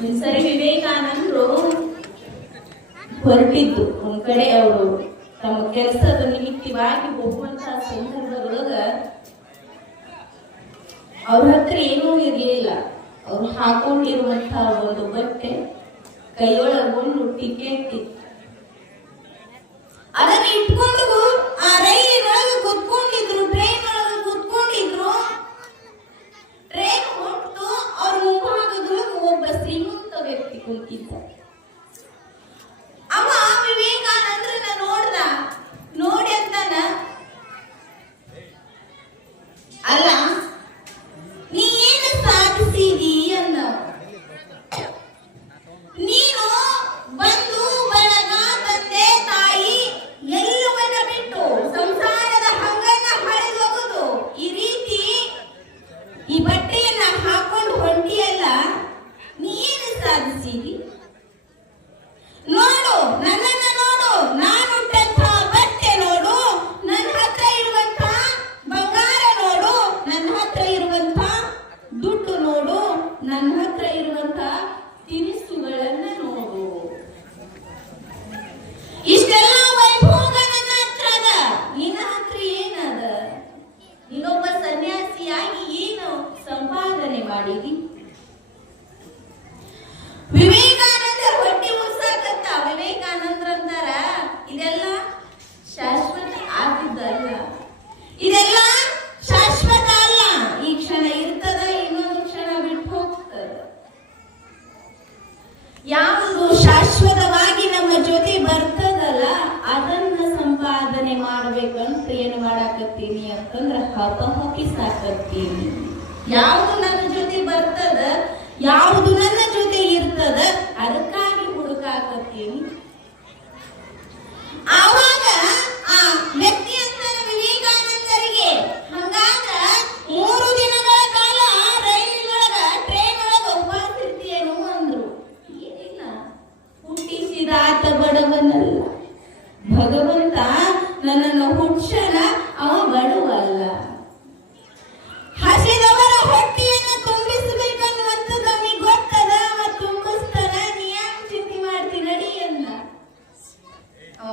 ಒಂದ್ಸರಿ ವಿವೇಕಾನಂದರು ಹೊರಟಿದ್ದು ಒಂದ್ ಕಡೆ ಅವರು. ತಮ್ಮ ಕೆಲಸದ ನಿಮಿತ್ತವಾಗಿ ಹೋಗುವಂತಹ ಸಂದರ್ಭದೊಳಗ ಅವ್ರ ಹತ್ರ ಏನೂ ಇರ್ಲಿಲ್ಲ. ಅವ್ರು ಹಾಕೊಂಡಿರುವಂತಹ ಒಂದು ಬಟ್ಟೆ ಕೈಯೊಳಗೊಂಡು ಟಿಕೆಟ್ ಇತ್ತು. ಅದನ್ನ ಇಟ್ಕೊಂಡು ಸಂಪಾದನೆ ಮಾಡ್ಬೇಕಂತ ಏನು ಮಾಡಾಕತ್ತೀನಿ ಅಂತಂದ್ರ ಹಪ ಹಪಿ ಸಾಕತ್ತೀನಿ ಯಾವುದು ನನ್ನ ಜೊತೆ ಬರ್ತದ, ಯಾವುದು ನನ್ನ ಜೊತೆ ಇರ್ತದ, ಅದಕ್ಕಾಗಿ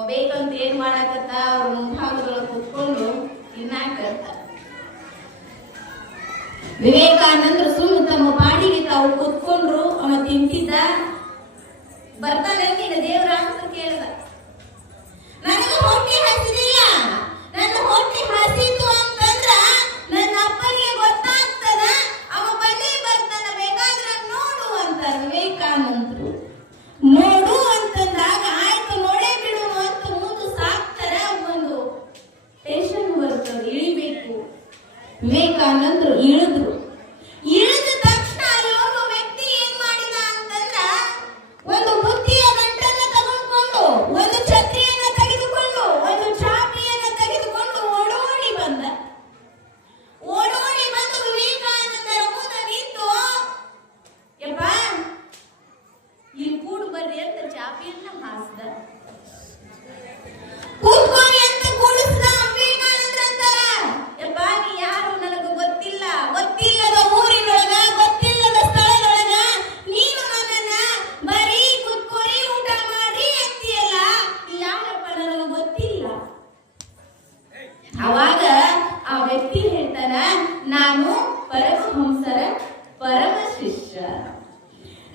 ಬೇಕಂತ ಏನ್ ಮಾಡಾಕತ್ತ, ಅವ್ರ ಮುಂಭಾಗದೊಳಗೆ ಕುತ್ಕೊಂಡು ತಿನ್ನಾಕತ್ತ ವಿವೇಕಾನಂದರು ಸುಮ್ಮ ತಮ್ಮ ಪಾಡಿಗೆ ತಾವು ಕುತ್ಕೊಂಡ್ರು, ಅವ ತಿಂತಿದ್ದ. ಬರ್ತಾನೆ ದೇವ್ರ ಅಂತ ಕೇಳಿದ. ವಿವೇಕಾನಂದರು ಇಳಿದ್ರು. ಇಳಿದ ತಕ್ಷಣ ಅಲ್ಲಿ ಒಬ್ಬ ವ್ಯಕ್ತಿ ಏನ್ ಮಾಡಿದ ಅಂತಂದ್ರ ಒಂದು ಬುತ್ತಿಯ ಗಂಟನ್ನ ತಗೊಂಡ್ಕೊಂಡು, ಒಂದು ಛತ್ರಿಯನ್ನ ತೆಗೆದುಕೊಂಡು, ಒಂದು ಚಾಪೆಯನ್ನ ತೆಗೆದುಕೊಂಡು ಓಡೋಡಿ ಬಂದ. ಓಡೋಡಿ ಬಂದು ವಿವೇಕಾನಂದರ ಮುಂದೆ ನಿಂತು, ಯಪ್ಪ ಇಲ್ಲಿ ಕೂಡು ಬರ್ರಿ ಅಂತ ಚಾಪಿಯನ್ನ ಹಾಸ್ದ. ನಾನು ಪರಮಹಂಸರ ಪರಮ ಶಿಷ್ಯ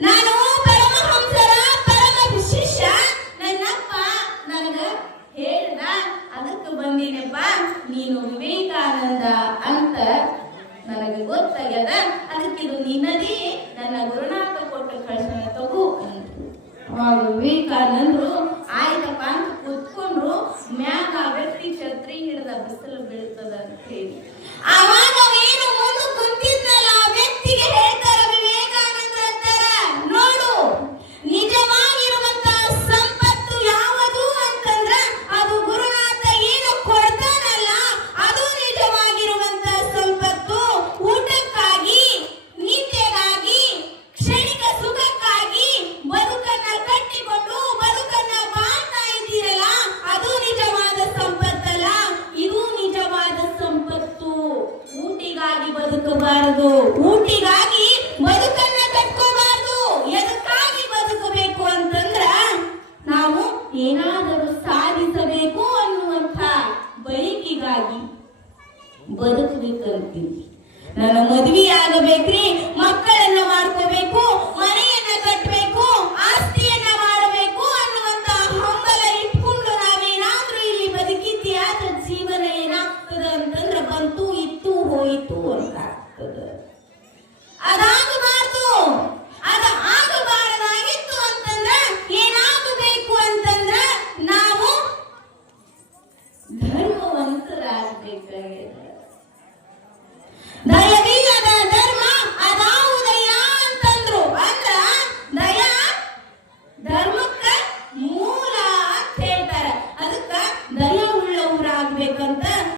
ನಾನು ಪರಮಹಂಸರ ಪರಮ ಶಿಷ್ಯ ನನ್ನಪ್ಪ ನನಗ ಹೇಳ್ದ, ಅದಕ್ಕೆ ಬಂದಿನಪ್ಪ, ನೀನು ವಿವೇಕಾನಂದ ಅಂತ ನನಗೆ ಗೊತ್ತಾಗ್ಯದ. ಅದಕ್ಕೆ ಇದು ನಿನ್ನದೇ ನನ್ನ ಗುರುನಾಥ ಕೊಟ್ಟು ಕಳ್ಸನ ತಗೋ ಅವಾಗ ವಿವೇಕಾನಂದರು ಬದುಕಬೇಕಾಗ್ತೀವಿ ನಾನು ಮದ್ವಿ ಆಗಬೇಕ್ರಿ ಮಕ್ಕಳ